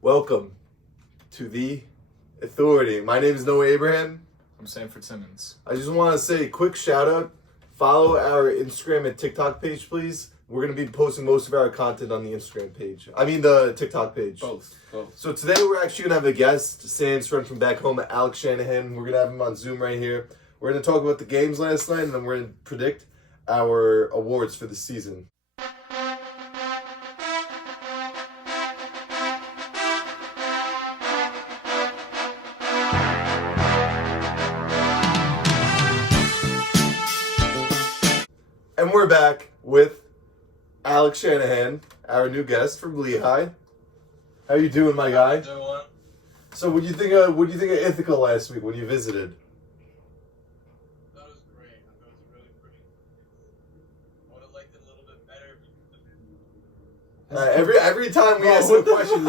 Welcome to the Authority. My name is Noah Abraham. I'm Sanford Simmons. I just want to say a quick shout out. Follow our Instagram and TikTok page, please. We're going to be posting most of our content on the Instagram page. I mean the TikTok page. Both. So today we're actually going to have a guest, Sam's friend from back home, Alex Shanahan. We're going to have him on Zoom right here. We're going to talk about the games last night, and then we're going to predict our awards for the season. And we're back with Alex Shanahan, our new guest from Lehigh. How you doing, my guy? Doing. So, what do you think of Ithaca last week when you visited? That was great. I thought it was really pretty. I would have liked it a little bit better. Every time we ask a question,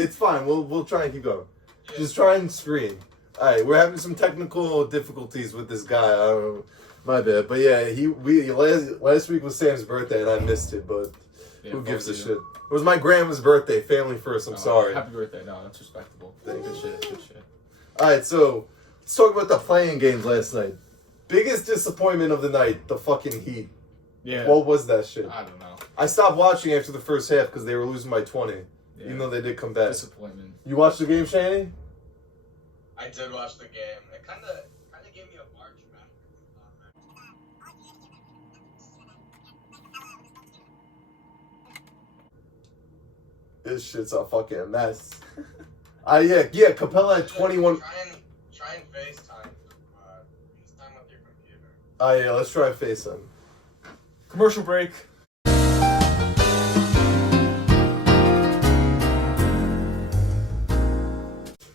it's fine. We'll try and keep going. Yeah. Just try and scream. All right, we're having some technical difficulties with this guy. I don't know, my bad. But yeah, last week was Sam's birthday and I missed it. But who gives a shit? It was my grandma's birthday. Family first. I'm sorry. Happy birthday. No, that's respectable. Thank Good you. shit. Good shit. All right, so let's talk about the playing games last night. Biggest disappointment of the night, the fucking Heat. Yeah. What was that shit? I don't know. I stopped watching after the first half because they were losing by 20, Yeah. even though they did come back. Disappointment. You watched the game, Shani? I did watch the game. It kind of gave me a March Madness. This shit's a fucking mess. Yeah, Capella had 21. Try and FaceTime. FaceTime with your computer. Yeah, let's try FaceTime. Commercial break.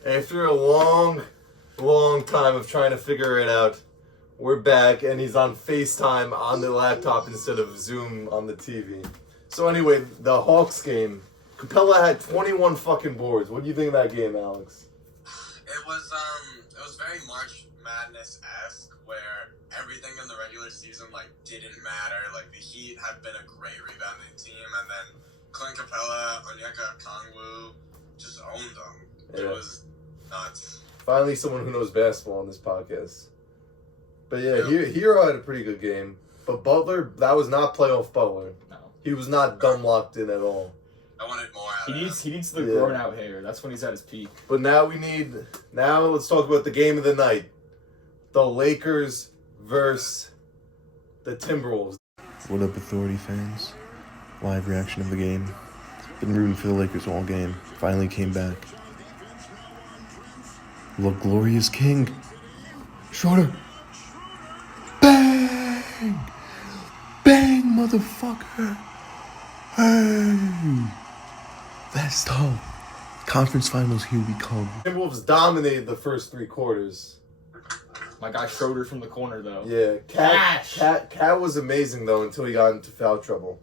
After a long time of trying to figure it out, we're back, and he's on FaceTime on the laptop instead of Zoom on the TV. So anyway, the Hawks game. Capella had 21 fucking boards. What do you think of that game, Alex? It was very March Madness-esque, where everything in the regular season didn't matter. Like, the Heat had been a great rebounding team, and then Clint Capella, Onyeka Okongwu just owned them. Yeah. It was nuts. Finally, someone who knows basketball on this podcast. But yeah, Hero had a pretty good game. But Butler, that was not playoff Butler. No. He was not dumb locked in at all. I wanted more out He of needs the Yeah. grown out hair. That's when he's at his peak. But now let's talk about the game of the night. The Lakers versus the Timberwolves. What up, Authority fans? Live reaction of the game. Been rooting for the Lakers all game. Finally came back. Look, glorious king. Schroeder. Bang! Bang, motherfucker! Hey! That's tough. Conference finals, here we come. Timberwolves dominated the first 3 quarters. My guy Schroeder from the corner, though. Yeah, Cash. Cat was amazing though until he got into foul trouble.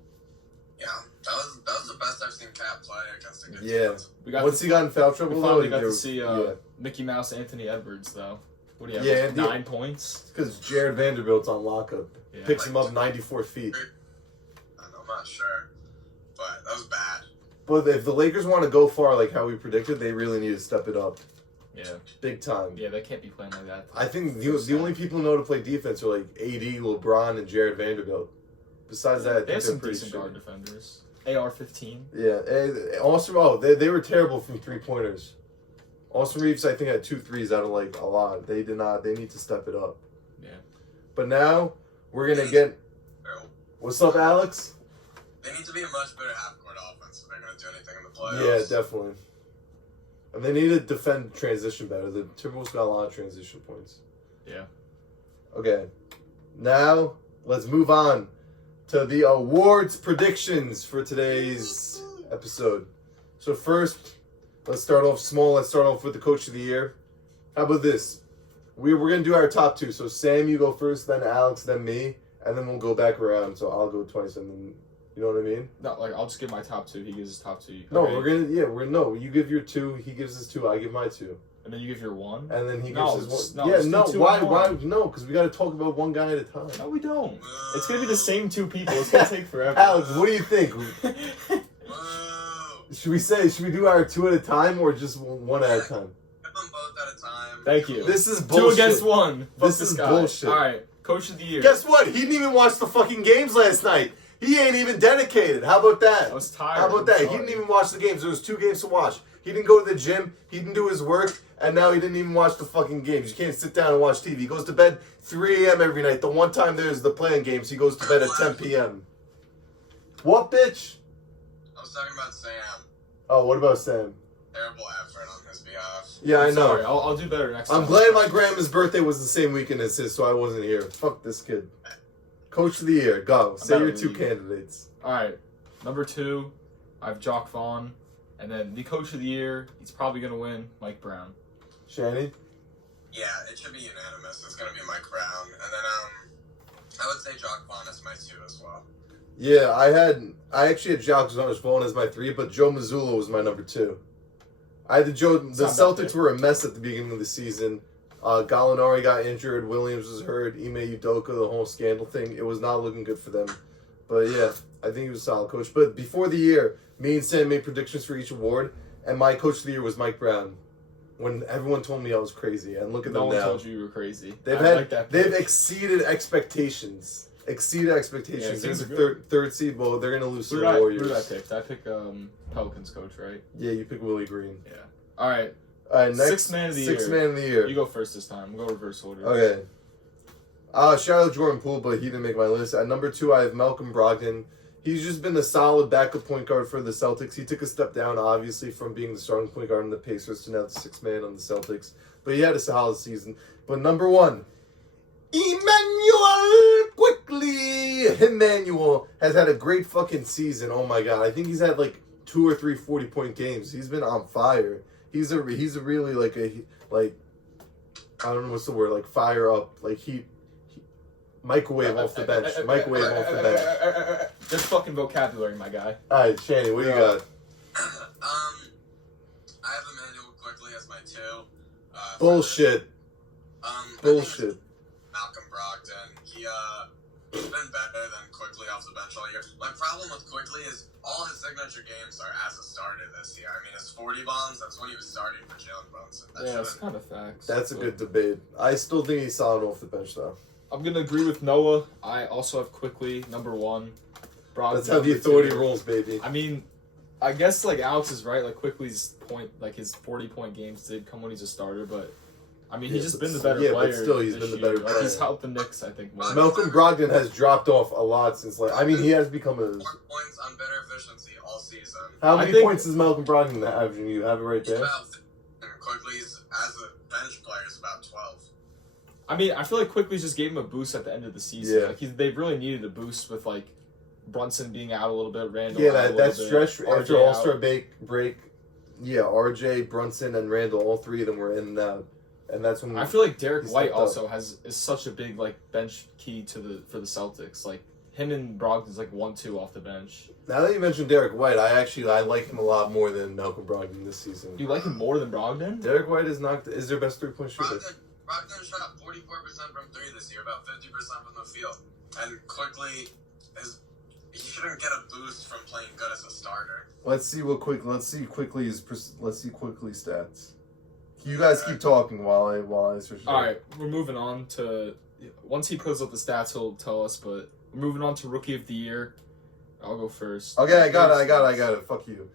Yeah, that was the best I've seen Cat play against a good Yeah. team. Once he got in foul trouble, We though, finally got to see yeah, Mickey Mouse Anthony Edwards, though. What do you have? Yeah, 9 points? because Jared Vanderbilt's on lockup. Yeah. Picks him up 94 feet. I'm not sure, but that was bad. But if the Lakers want to go far like how we predicted, they really need to step it up. Yeah. Big time. Yeah, they can't be playing like that. I think the only people who know to play defense are like AD, LeBron, and Jared Vanderbilt. Besides that, I think They have they're some pretty decent shitty. guard defenders. AR-15. Yeah. Also, they were terrible from 3-pointers. Austin Reeves, I think, had 2 threes out of like a lot. They did not. They need to step it up. Yeah. But now we're gonna get. What's up, Alex? They need to be a much better half-court offense if they're going to do anything in the playoffs. Yeah, definitely. And they need to defend transition better. The Timberwolves got a lot of transition points. Yeah. Okay. Now, let's move on to the awards predictions for today's episode. So first, let's start off small. Let's start off with the Coach of the Year. How about this? We're going to do our top 2. So Sam, you go first, then Alex, then me, and then we'll go back around. So I'll go twice, and then, you know what I mean? No, I'll just give my top 2. He gives his top 2. No, Okay. we're gonna. You give your 2. He gives his 2. I give my 2. And then you give your one? and then he No, gives his no, one. Yeah, just do no. two Why? and Why? one. No, because we got to talk about one guy at a time. No, we don't. It's going to be the same two people. It's going to take forever. Alex, what do you think? Whoa. Should we do our two at a time or just one at a time? Give them both at a time. Thank you. This is Two bullshit. against one. Fuck This is guy. bullshit. All right. Coach of the year. Guess what? He didn't even watch the fucking games last night. He ain't even dedicated. How about that? I was tired. How about that? I'm He didn't sorry. even watch the games. There was 2 games to watch. He didn't go to the gym. He didn't do his work. And now he didn't even watch the fucking games. You can't sit down and watch TV. He goes to bed 3 a.m. every night. The one time there's the playing games, he goes to bed at 10 p.m. What, bitch? I was talking about Sam. Oh, what about Sam? Terrible effort on his behalf. Yeah, I I'm know. sorry. I'll do better next time. I'm glad my grandma's birthday was the same weekend as his, so I wasn't here. Fuck this kid. Coach of the year, go. Say better your 2 leave. candidates. All right. Number 2, I have Jock Vaughn. And then the coach of the year, he's probably going to win, Mike Brown. Shani? Yeah, it should be unanimous. It's gonna be Mike Brown, and then I would say Jock Vaughn is my 2 as well. Yeah, I actually had Jock Vaughn as my 3, but Joe Mazzulla was my number 2. I had the not bad Celtics pick. were a mess at the beginning of the season. Gallinari got injured, Williams was hurt, Ime Udoka, the whole scandal thing. It was not looking good for them. But yeah, I think he was a solid coach. But before the year, me and Sam made predictions for each award, and my coach of the year was Mike Brown. When everyone told me I was crazy, and look at No them one now. told you were crazy. They've I like that they've pick. exceeded expectations. Exceeded expectations. Yeah, They're teams the are good. third seed. Well, they're gonna lose to Who the did I Warriors. pick? Did I pick Pelicans coach, right? Yeah, you pick Willie Green. Yeah. All right. All right, next Sixth man of the sixth year. man of the year. You go first this time. We'll go reverse order. Okay. Shout out Jordan Poole, but he didn't make my list. At number 2, I have Malcolm Brogdon. He's just been a solid backup point guard for the Celtics. He took a step down, obviously, from being the starting point guard on the Pacers to now the 6th man on the Celtics. But he had a solid season. But number 1, Emmanuel Quickly. Emmanuel has had a great fucking season. Oh my god. I think he's had like 2 or 3 40-point games. He's been on fire. He's a really like I don't know what's the word, like fire up, like heat microwave off the bench. Microwave off the bench. Just fucking vocabulary, my guy. Alright, Shani, what do you got? I have Emmanuel quickly as my 2. Bullshit. I think it's Bullshit. Malcolm Brogdon. He's been better than Quickly off the bench all year. My problem with Quickly is all his signature games are as a starter this year. I mean, his 40 bombs, that's when he was starting for Jalen Brunson. That Yeah, it's shouldn't- kind of facts. That's a but good debate. I still think he's solid off the bench though. I'm gonna agree with Noah. I also have Quickly number 1. Brogdon That's how the number authority 2. rolls, baby. I mean, I guess like Alex is right. Like Quickly's point, like his 40-point games did come when he's a starter, but I mean, he's Yeah, just but been the better yeah, but player. still, he's this been the year. better Like, he's player. helped the Knicks, I think, more. Malcolm Brogdon has dropped off a lot since like I mean he has become a 4 points on better efficiency all season. how I many think- points is Malcolm Brogdon averaging? You have it right He's there? about, and Quickly's, as a bench player, is about 12. I mean, I feel like Quickly just gave him a boost at the end of the season. Yeah. Like they really needed a boost with like Brunson being out a little bit, Randall. Yeah, out a that little bit, stretch RJ after out. All-Star break, yeah, RJ, Brunson, and Randall, all 3 of them were in and out. And that's when I feel like Derek He White stepped up. also is such a big like bench key for the Celtics. Like him and Brogdon's like 1-2 off the bench. Now that you mentioned Derek White, I like him a lot more than Malcolm Brogdon this season. You like him more than Brogdon? Derek White is their best 3-point shooter. Brogdon shot 44% from 3 this year, about 50% from the field. And Quickly he shouldn't get a boost from playing good as a starter. Let's see quickly stats. You guys keep talking while I search. it All up. right, we're moving on to once he pulls up the stats, he'll tell us. But we're moving on to Rookie of the Year. I'll go first. Okay, I got it. Fuck you.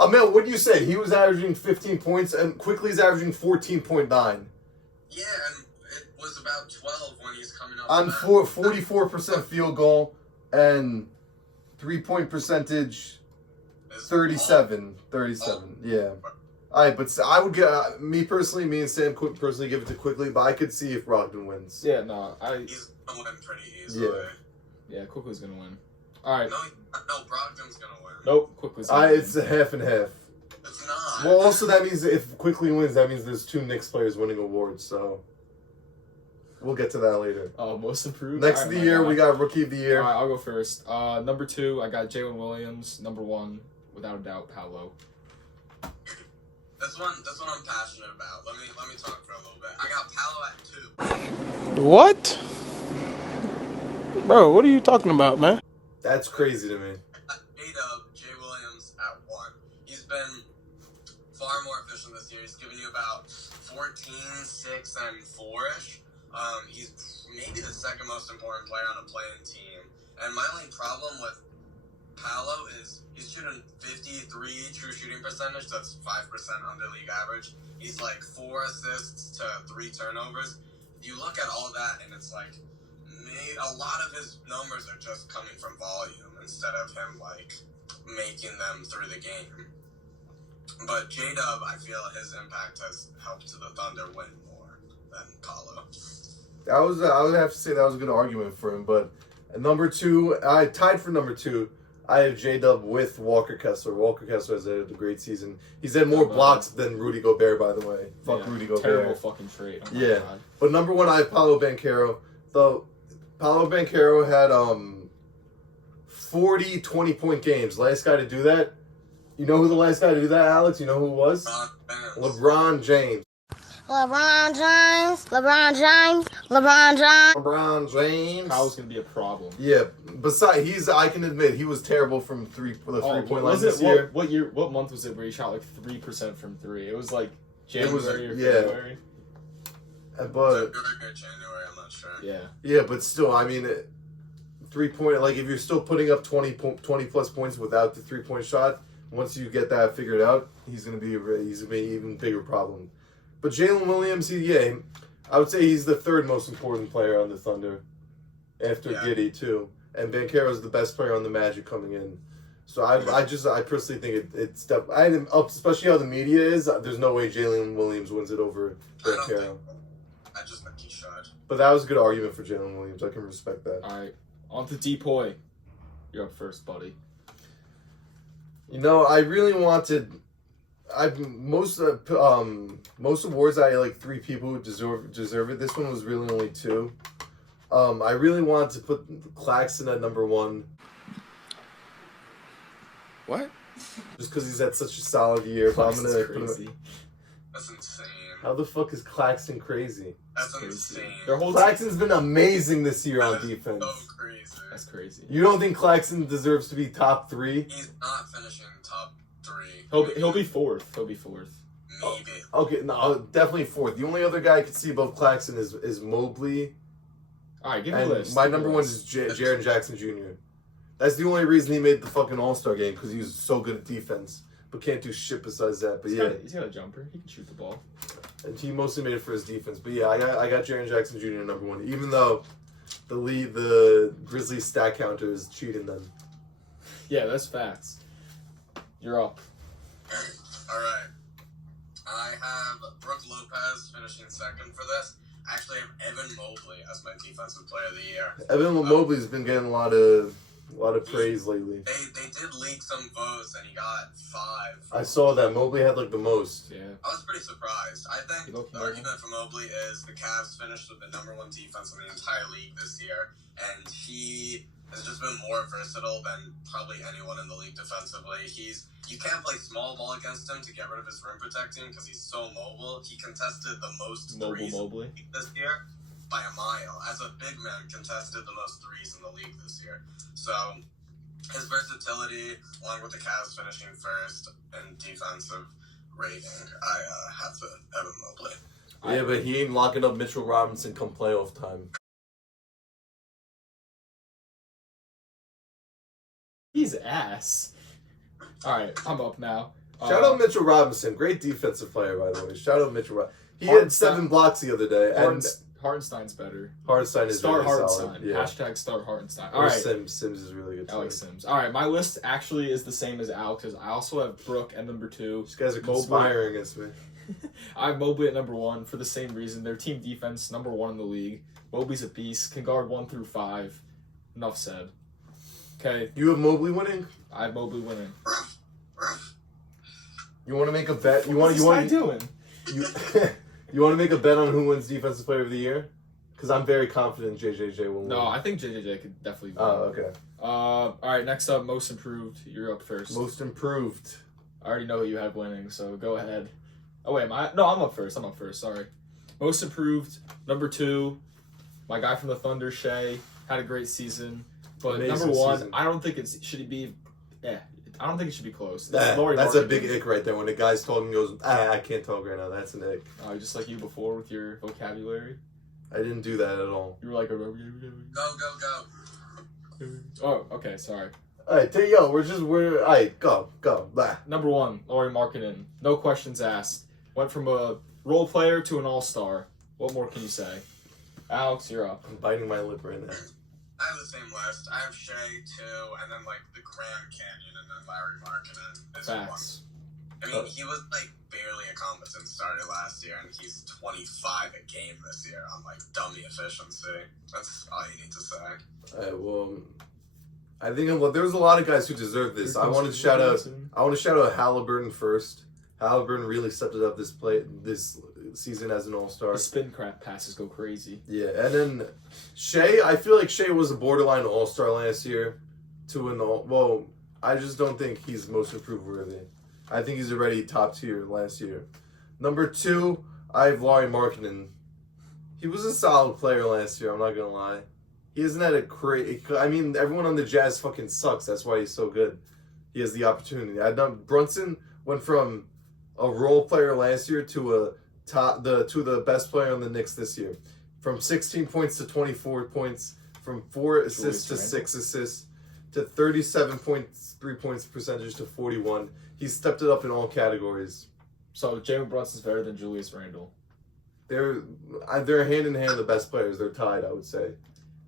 Amel, what do you say? He was averaging 15 points, and Quickly's averaging 14.9 Yeah, and it was about 12 when he's coming up. on 44% field goal and 3-point percentage. 37. Yeah. All right, but I would get me and Sam personally give it to Quickly, but I could see if Brogdon wins. Yeah, no, He's gonna win pretty easily. yeah, Quickly's gonna win. All right, No, Brogdon's gonna win. nope, Quickly's gonna win. It's a half and half. It's not. Well, also that means if Quickly wins, that means there's 2 Knicks players winning awards. So we'll get to that later. Oh, most improved. Next All of right, the my year, guy. we got Rookie of the Year. All right, I'll go first. Number 2, I got Jalen Williams. Number 1, without a doubt, Paolo. This one I'm passionate about. Let me talk for a little bit. I got Paolo at 2. What? Bro, what are you talking about, man? That's crazy to me. J-Dub, Jay Williams at 1. He's been far more efficient this year. He's given you about 14, 6, and 4-ish. He's maybe the second most important player on a playing team. And my only problem with Paolo is he's shooting 53 true shooting percentage. That's 5% under league average. He's like 4 assists to 3 turnovers. You look at all that, and it's like a lot of his numbers are just coming from volume instead of him like making them through the game. But J-Dub, I feel his impact has helped the Thunder win more than Paolo. I would have to say that was a good argument for him. But at number 2, I tied for number 2. I have J-Dub with Walker Kessler. Walker Kessler has had a great season. He's had more blocks than Rudy Gobert, by the way. Fuck Rudy Gobert. Terrible fucking trait. Oh my God. But number 1, I have Paolo Banchero. Though Paolo Banchero had 40 20-point games. Last guy to do that. You know who the last guy to do that, Alex? You know who it was? LeBron James. LeBron James, LeBron James, LeBron James. LeBron James. Paolo's gonna be a problem. Yeah. Besides, I can admit he was terrible from the 3-point line this year. What month was it where he shot like 3% from 3? It was like January or yeah. February. But January, I'm not sure. yeah, but still, I mean, 3-point, like if you're still putting up 20 plus points without the 3-point shot, once you get that figured out, he's gonna be an even bigger problem. But Jalen Williams, I would say he's the 3rd most important player on the Thunder, after Giddey too. And Banchero's the best player on the Magic coming in. So I personally think it's especially how the media is. There's no way Jalen Williams wins it over Banchero. I just think he should. But that was a good argument for Jalen Williams. I can respect that. All right, on to Depoy. You're up first, buddy. You know, I really wanted. Most awards I like 3 people who deserve it. This one was really only 2. I really wanted to put Claxton at number 1. What? Just because he's had such a solid year. But I'm gonna put him. That's insane. How the fuck is Claxton crazy? That's insane. Their whole Claxton's been amazing this year on That is defense. so crazy. That's crazy. You don't think Claxton deserves to be top 3? He's not finishing top 3. He'll be 4th. He'll be 4th. Maybe. Okay, no, definitely 4th. The only other guy I could see above Claxton is Mobley. All right, give me a And list. my number 1 is Jaren Jackson Jr. That's the only reason he made the fucking All-Star game, because he was so good at defense. But can't do shit besides that. But He's got a jumper. He can shoot the ball. And he mostly made it for his defense. But yeah, I got Jaren Jackson Jr. number 1, even though the Grizzlies stat counter is cheating them. Yeah, that's facts. You're up. Alright. I have Brooke Lopez finishing 2nd for this. I actually have Evan Mobley as my defensive player of the year. Evan Mobley's been getting a lot of praise lately. They did leak some votes and he got 5. I saw that Mobley had like the most. Yeah. I was pretty surprised. I think You look the argument for Mobley is the Cavs finished with the number 1 defense in the entire league this year, and he has just been more versatile than probably anyone in the league defensively. You can't play small ball against him to get rid of his rim protecting because he's so mobile. He contested the most threes Mobley. this year by a mile. As a big man, contested the most threes in the league this year. So his versatility, along with the Cavs finishing 1st in defensive rating, I have the Evan Mobley. Yeah, but he ain't locking up Mitchell Robinson come playoff time. He's ass. All right, I'm up now. Shout out Mitchell Robinson, great defensive player by the way. Shout out Mitchell Robinson. He had Hartenstein. 7 blocks the other day, and Hartenstein's better. Hartenstein is Start very Hartenstein. solid. Yeah. Hashtag start Hartenstein. All Or right. Sims is really good. Alex too. Sims. All right, my list actually is the same as Alex's. I also have Brooke at number 2. These guys are Mobley. conspiring against me. I have Mobley at number 1 for the same reason. Their team defense, number 1 in the league. Mobley's a beast. Can guard 1 through 5. Enough said. Okay, You have Mobley winning? I have Mobley winning. You want to make a bet? You What's want this guy doing? you you want to make a bet on who wins Defensive Player of the Year? Because I'm very confident JJJ will win. No, I think JJJ could definitely win. Oh, okay. All right, next up, most improved. You're up first. Most improved. I already know who you have winning, so go ahead. Oh wait, no, I'm up first. Sorry. Most improved, number 2. My guy from the Thunder, Shea, had a great season. But Amazing number 1, season. I don't think it should be close. It's That's Lauri a Markkanen. big ick right there. When a guy's talking, he goes, I can't talk right now. That's an ick. Just like you before with your vocabulary. I didn't do that at all. You were like, Go, go, go. oh, okay, sorry. All right, all right, go. Blah. Number 1, Lauri Markkanen. No questions asked. Went from a role player to an all-star. What more can you say? Alex, you're up. I'm biting my lip right now. I have the same list. I have Shea 2, and then like the Grand Canyon, and then Larry Markkinen is 1. Facts. I mean, he was like barely a competent starter last year, and he's 25 a game this year on like dummy efficiency. That's all you need to say. All right, well, I think there's a lot of guys who deserve this. I want to shout out Halliburton first. Halliburton really stepped it up this season as an all-star. The spin crap passes go crazy. Yeah, and then Shea, I feel like Shea was a borderline all-star last year well, I just don't think he's most improved worthy. I think he's already top tier last year. Number 2, I have Lauri Markkanen. He was a solid player last year, I'm not going to lie. He hasn't had everyone on the Jazz fucking sucks. That's why he's so good. He has the opportunity. Brunson went from a role player last year to the best player on the Knicks this year. From 16 points to 24 points, from 4 assists to 6 assists, to 37.3 points percentage to 41. He's stepped it up in all categories. So Jalen Brunson's better than Julius Randle. They're hand in hand the best players. They're tied, I would say.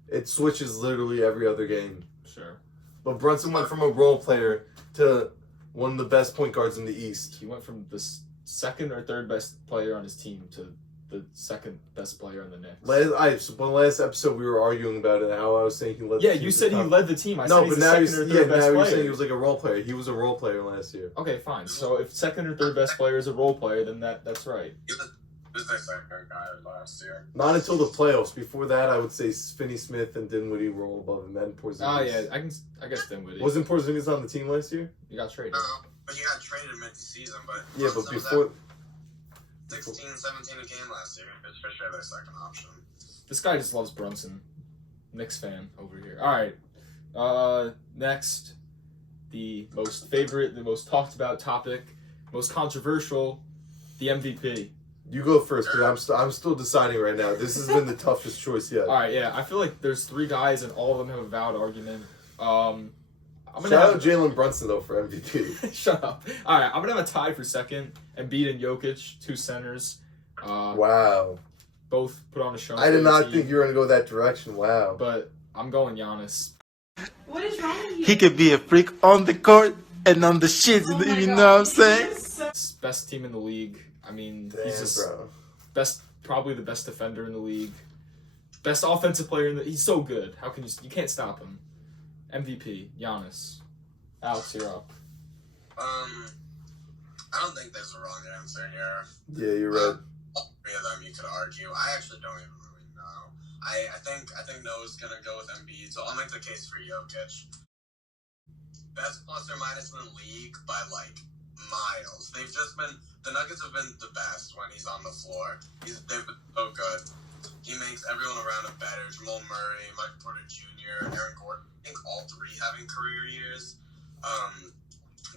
It switches literally every other game. Sure. But Brunson went from a role player to one of the best point guards in the East. He went from the second or third best player on his team to the second best player on the Knicks. Last episode we were arguing about it, how I was saying he led the team. You said he led the team. I no, said he's but now the second or third best now player. you're saying he was like a role player. He was a role player last year. Okay, fine. So if second or third best player is a role player, then that's right. He was the second guy last year. Not until the playoffs. Before that, I would say Finney Smith and Dinwiddie roll above him, and Porzingis. Oh yeah, I guess Dinwiddie. Wasn't Porzingis on the team last year? He got traded. No, but he got traded mid-season. But Yeah, but before 16, 17 a game last year. It's for sure their second option. This guy just loves Brunson. Knicks fan over here. All right. Next, the most talked about topic, most controversial, the MVP. You go first, because I'm still deciding right now. This has been the toughest choice yet. All right, yeah. I feel like there's 3 guys and all of them have a valid argument. Shout out Jalen Brunson though for MVP. Shut up. All right, I'm gonna have a tie for second. Embiid and Jokic, 2 centers. Wow. Both put on a show. I did not think you were gonna go that direction. Wow. But I'm going Giannis. What is wrong with you? He could be a freak on the court and on the shit. You know what I'm saying? Best team in the league. I mean, Damn, he's just bro. probably the best defender in the league. Best offensive player in the. He's so good. How can you can't stop him? MVP, Giannis. Alex, you're up. I don't think there's a wrong answer here. Yeah, you're right. All 3 of them you could argue. I actually don't even really know. I think Noah's gonna go with Embiid, so I'll make the case for Jokic. Best plus or minus in the league by like miles. The Nuggets have been the best when he's on the floor. They've been so good. He makes everyone around him better. Jamal Murray, Michael Porter Jr., Aaron Gordon. I think all 3 having career years.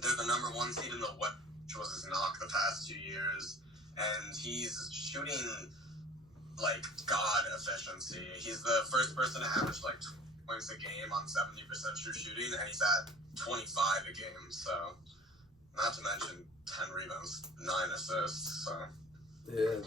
They're the number 1 seed in the West, which was his knock the past 2 years. And he's shooting like God efficiency. He's the first person to average like 20 points a game on 70% true shooting, and he's at 25 a game. So, not to mention 10 rebounds, 9 assists. So, Yeah.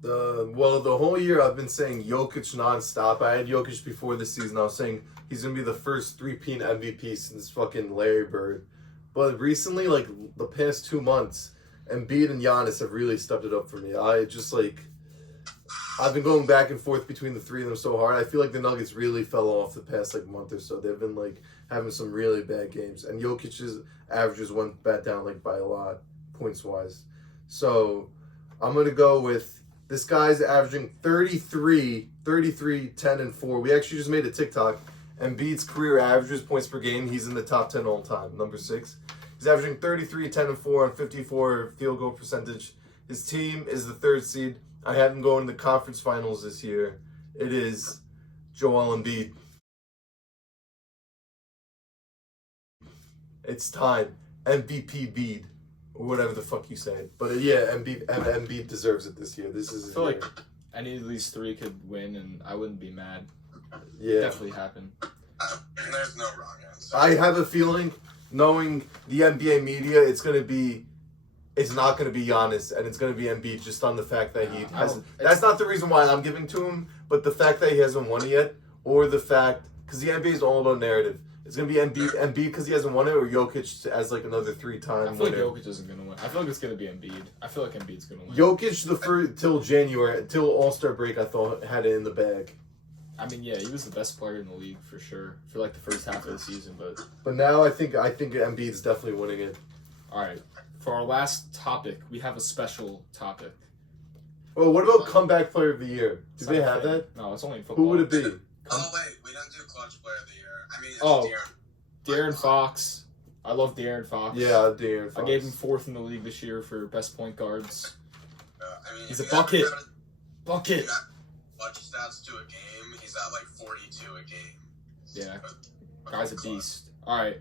The whole year I've been saying Jokic nonstop. I had Jokic before the season. I was saying he's gonna be the first 3-peat MVP since fucking Larry Bird. But recently, like the past 2 months, Embiid and Giannis have really stepped it up for me. I've been going back and forth between the 3 of them so hard. I feel like the Nuggets really fell off the past like month or so. They've been like having some really bad games, and Jokic's averages went back down like by a lot points wise. So I'm gonna go with. This guy's averaging 33, 10, and 4. We actually just made a TikTok. Embiid's career averages points per game. He's in the top 10 all time. Number 6. He's averaging 33, 10, and 4 on 54 field goal percentage. His team is the 3rd seed. I had him going to the conference finals this year. It is Joel Embiid. It's time. MVP Bede. Or whatever the fuck you say. But yeah, Embiid deserves it this year. This is his I feel year. like any of these 3 could win, and I wouldn't be mad. Yeah. Definitely happen. There's no wrong answer. I have a feeling, knowing the NBA media, it's not going to be Giannis, and it's going to be Embiid just on the fact that he hasn't. That's not the reason why I'm giving to him, but the fact that he hasn't won it yet, or the fact, because the NBA is all about narrative. It's going to be Embiid because he hasn't won it, or Jokic as like another 3-time I feel like winner. Jokic isn't gonna win. I feel like it's gonna be Embiid. I feel like Embiid's gonna win. Jokic, till January, till All-Star break, I thought had it in the bag. I mean, yeah, he was the best player in the league for sure for like the first half of the season. But now I think Embiid's definitely winning it. all right, for our last topic, we have a special topic. Oh, what about comeback player of the year? Do It's they not a have thing. that? No, it's only in football. Who would it be? Oh wait, we didn't do clutch player of the year. I mean, it's Oh. De'Aaron. De'Aaron Fox. I love De'Aaron Fox. Yeah, De'Aaron Fox. I gave him 4th in the league this year for best point guards. I mean, He's if a you bucket. ever got Bucket. clutch stats to a game, he's at like 42 a game. Yeah, guy's a beast. All right,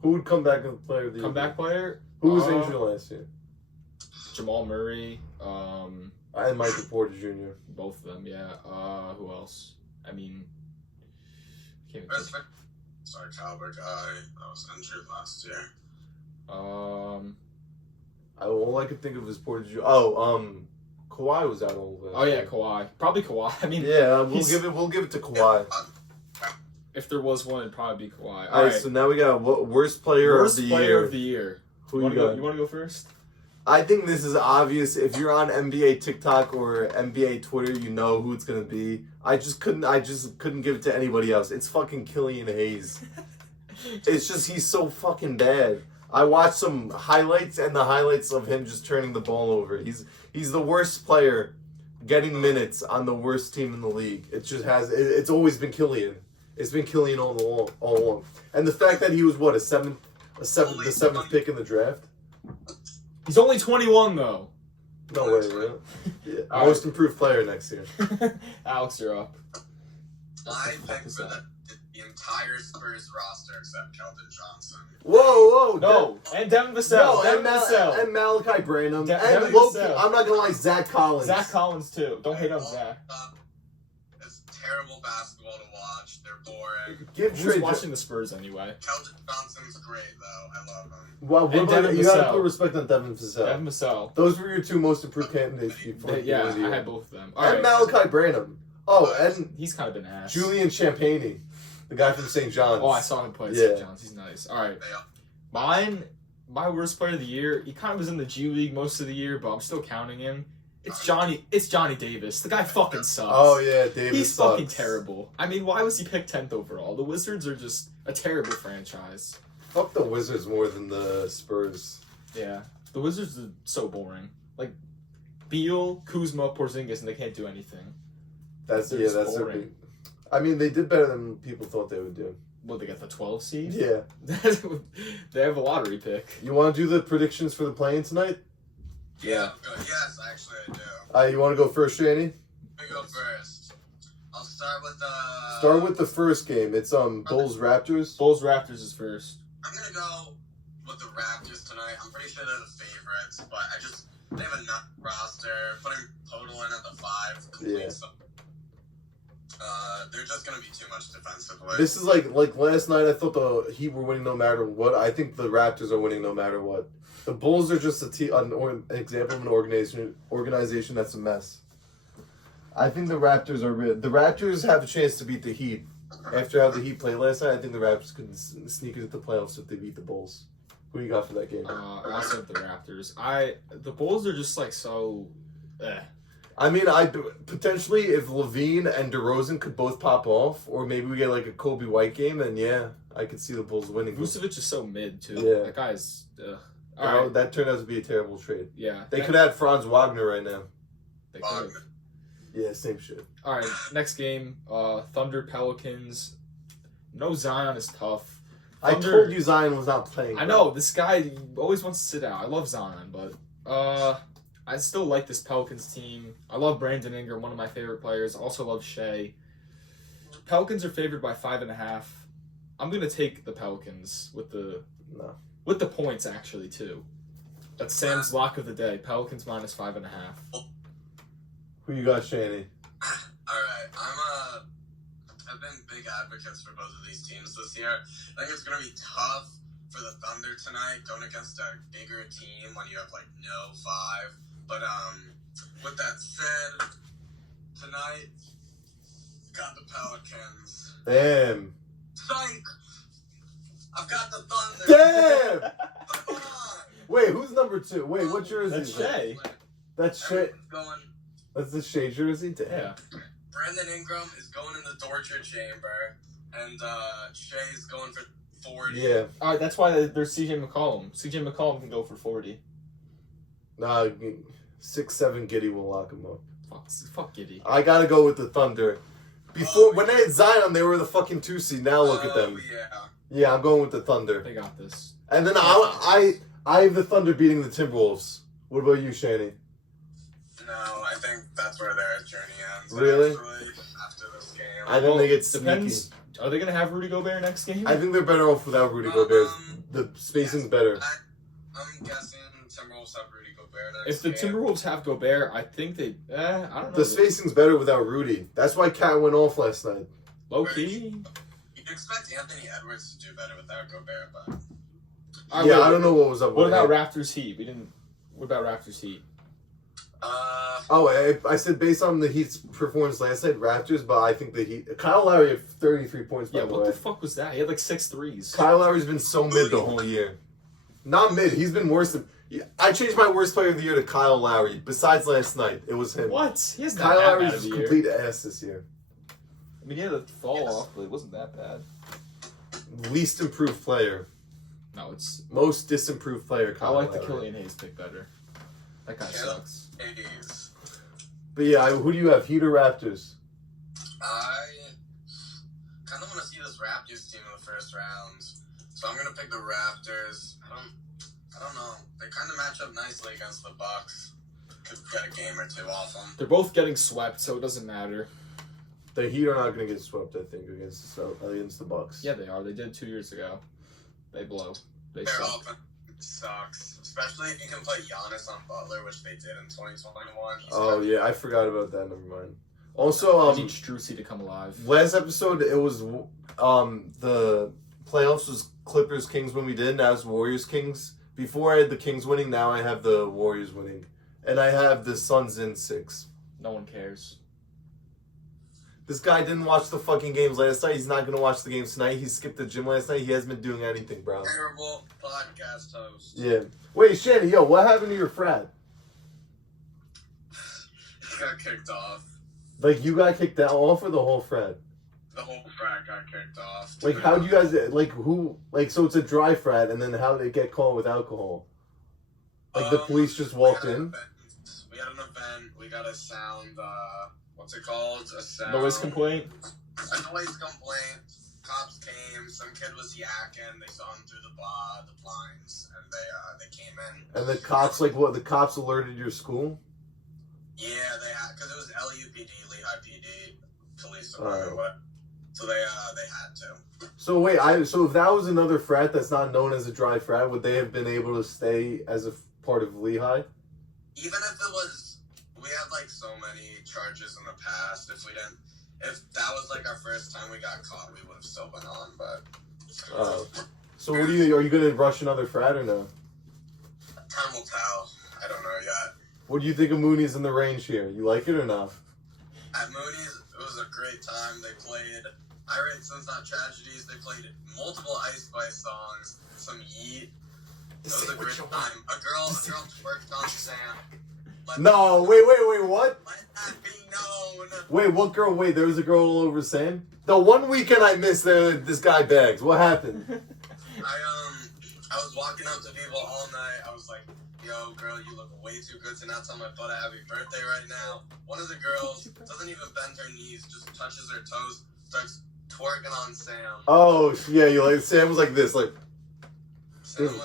Who would come back as player of the year? comeback player. Who was injured last year? Jamal Murray. I had Michael Porter Jr. Both of them. Yeah. Who else? I mean, can't even Best think. Star caliber guy that was injured last year. All I could think of is Porter Jr. Kawhi was out all last Oh yeah, year. Kawhi. Probably Kawhi. I mean, Yeah, we'll he's- give it to Kawhi. if there was one, it'd probably be Kawhi. All right, so now we got worst player worst of the player year. of the year. Who You you want to go? got? You want to go first? I think this is obvious. If you're on NBA TikTok or NBA Twitter, you know who it's gonna be. I just couldn't give it to anybody else. It's fucking Killian Hayes. It's just he's so fucking bad. I watched some highlights and the highlights of him just turning the ball over. He's the worst player getting minutes on the worst team in the league. It just it's always been Killian. It's been Killian all along. And the fact that he was the seventh pick in the draft. He's only 21 though. No way, man. Yeah. All Most improved player next year. Alex, you're up. I Fuck think is for that? the entire Spurs roster except Keldon Johnson. Whoa! No, and Devin Vassell. Devin Vassell. And Malachi Branham. Devin And Loki, Vassell. I'm not gonna lie, Zach Collins. Zach Collins too. Don't hate on Zach. It's terrible basketball to watch. They're boring. Give Who's Trey. watching the Spurs anyway? Keldon Johnson's great though. I love him. Well, what And about Devin you gotta Vassell. put respect on Devin Vassell. Devin Vassell. Those were your two most improved candidates before. Yeah, the year. I had both of them. All And right. Malachi Branham. Oh, and He's kind of been ass. Julian Champagny, the guy from St. John's. Oh, I saw him play at Yeah. St. John's. He's nice. All right. They My worst player of the year. He kind of was in the G League most of the year, but I'm still counting him. It's Johnny Davis. The guy fucking sucks. Oh yeah, Davis. He's sucks. fucking terrible. I mean, why was he picked 10th overall? The Wizards are just a terrible franchise. Fuck the Wizards more than the Spurs. Yeah. The Wizards are so boring. Like, Beal, Kuzma, Porzingis, and they can't do anything. That's They're yeah, just that's their boring. big. I mean, they did better than people thought they would do. What, they got the 12 seed? Yeah. They have a lottery pick. You want to do the predictions for the play-in tonight? Yeah. Yes, actually I do. You want to go first, Shani? Let me go first. I'll start with Start with the first game. It's Bulls Raptors. Bulls Raptors is first. I'm gonna go with the Raptors tonight. I'm pretty sure they're the favorites, but they have a nut roster. Putting Podol in at the 5. Yeah. They're just gonna be too much defensively. This is like last night. I thought the Heat were winning no matter what. I think the Raptors are winning no matter what. The Bulls are just an example of an organization that's a mess. I think the Raptors are real. The Raptors have a chance to beat the Heat. After how the Heat played last night, I think the Raptors could sneak into the playoffs if they beat the Bulls. Who do you got for that game? I also have the Raptors. The Bulls are just like so. I mean, potentially if Levine and DeRozan could both pop off, or maybe we get like a Kobe White game, then yeah, I could see the Bulls winning. Vucevic is so mid too. Yeah. That guy's. All right. That turned out to be a terrible trade. Yeah. They could have Franz Wagner right now. They could have. Yeah, same shit. All right. Next game. Thunder Pelicans. No Zion is tough. I told you Zion was not playing. I know this guy always wants to sit out. I love Zion, but I still like this Pelicans team. I love Brandon Ingram, one of my favorite players. Also love Shea. Pelicans are favored by 5.5. I'm gonna take the Pelicans with the points actually too. That's Sam's lock of the day. Pelicans minus 5.5. Who you got, Shanny? Alright, I've been big advocates for both of these teams this year. I think it's gonna be tough for the Thunder tonight, going against a bigger team when you have like no 5. But with that said, tonight got the Pelicans. Damn. Psych! I've got the Thunder. Damn. Come on. Wait, who's number 2? Wait, what jersey That's is that? Shea. That's Shea. Everyone's going. That's the Shea jersey? Damn. Yeah. Brandon Ingram is going in the torture chamber, and Shea's going for 40. Yeah. All right, that's why there's CJ McCollum. CJ McCollum can go for 40. Nah, 6'7" Giddy will lock him up. Fuck Giddy. I gotta go with the Thunder. Before, when they had Zion, they were the fucking 2 seed. Now look at them. Yeah. Yeah, I'm going with the Thunder. They got this. And then I have the Thunder beating the Timberwolves. What about you, Shanny? No, I think that's where their journey ends. Really? Actually, after this game. I think they get sneaky. Depends. Are they gonna have Rudy Gobert next game? I think they're better off without Rudy Gobert. The spacing's better. I'm guessing Timberwolves have Rudy Gobert next If the game. Timberwolves have Gobert, I think they. I don't know. The spacing's better without Rudy. That's why Cat went off last night. Low key. You'd expect Anthony Edwards to do better without Gobert, but Yeah, I don't know what was up What with about him. Raptors Heat? What about Raptors Heat? Oh, I said based on the Heat's performance last night, Raptors, but I think the Heat... Kyle Lowry had 33 points, by Yeah, the what way. the fuck was that? He had like 6 threes. Kyle Lowry's been so mid the whole year. Not mid, he's been worse than... I changed my worst player of the year to Kyle Lowry. Besides last night, it was him. What? He has not Kyle that Lowry's bad of just a year. complete ass this year. I mean, he had a fall off, but it wasn't that bad. Least improved player. No, it's. Most disimproved player, I Kyle like the Lowry. Killian Hayes pick better. That guy sucks. Hayes. But yeah, who do you have? Heat or Raptors? I kind of want to see this Raptors team in the first rounds, so I'm gonna pick the Raptors. I don't know. They kind of match up nicely against the Bucks. Could get a game or 2 off them. They're both getting swept, so it doesn't matter. The Heat are not going to get swept, I think, against the Bucks. Yeah, they are. They did 2 years ago. They blow. They Their suck. offense sucks, especially if you can play Giannis on Butler, which they did in 2021. Oh, yeah, I forgot about that. Never mind. Also, I need Strussi to come alive. last episode, it was the playoffs was Clippers Kings when we did. Now it's Warriors Kings. Before I had the Kings winning, now I have the Warriors winning. And I have the Suns in 6. No one cares. This guy didn't watch the fucking games last night. He's not going to watch the games tonight. He skipped the gym last night. He hasn't been doing anything, bro. Terrible podcast host. Yeah. Wait, Shanny, yo, what happened to your frat? He got kicked off. Like, you got kicked off or the whole frat? The whole frat got kicked off. Like, how'd you guys, like, who, like, so it's a dry frat, and then how did it get caught with alcohol? Like, the police just walked in? We had an event. We got a sound, what's it called? A sound. Noise complaint? A noise complaint. Cops came. Some kid was yakking. They saw him through the blinds, and they came in. And the cops, like, what, the cops alerted your school? Yeah, they had, because it was LUPD, Lehigh PD, police Oh. department, but so they had to. So, wait, so if that was another frat that's not known as a dry frat, would they have been able to stay as a part of Lehigh? Even if it was, we had like so many charges in the past. If that was like our first time we got caught, we would have still been on. But So, what are you going to rush another frat or no? time will tell. I don't know yet. What do you think of Mooney's in the range here? You like it or not? At Mooney's, it was a great time. They played Irate Sons Not Tragedies. They played multiple Ice Spice songs, some Yeet. It was a great time. A girl twerked on Sam. No, wait, what? Let that be known. Wait, what girl? Wait, there was a girl all over Sam? The one weekend I missed, this guy bags. What happened? I was walking up to people all night. I was like, yo, girl, you look way too good to not tell my butt a happy birthday right now. One of the girls doesn't even bend her knees, just touches her toes, starts twerking on Sam. Oh, yeah, Sam was like this, like... Sam What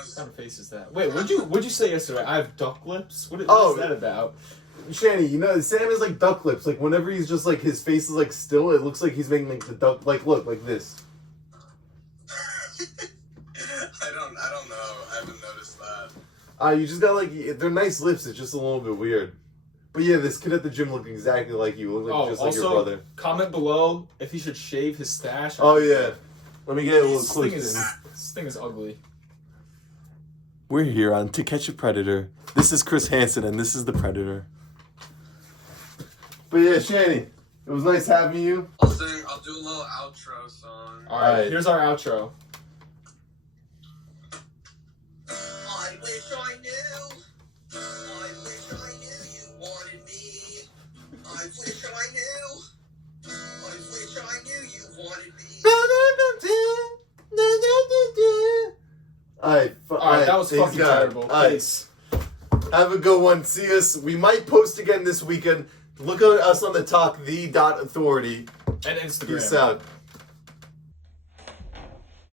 was. kind of face is that? Wait, what'd you say yesterday? I have duck lips. What Oh. is that about? Shanny, you know, Sam is like duck lips. Like whenever he's just like his face is like still, it looks like he's making like the duck look like this. I don't know. I haven't noticed that. You just got like they're nice lips. It's just a little bit weird. But yeah, this kid at the gym looked exactly like you. Looked like just like your also, brother. comment below if he should shave his stash. Oh yeah, let me get a little This thing closer. this thing is ugly. We're here on To Catch a Predator. This is Chris Hansen, and this is the Predator. But yeah, Shanny, it was nice having you. I'll do a little outro song. All right, Alright. here's our outro. I wish I knew. I wish I knew you wanted me. I wish I knew. I wish I knew you wanted me. Alright, That was thanks fucking God. terrible. Alright, Peace. have a good one. See us. We might post again this weekend. Look at us on the Talk The Authority. And Instagram. Peace out.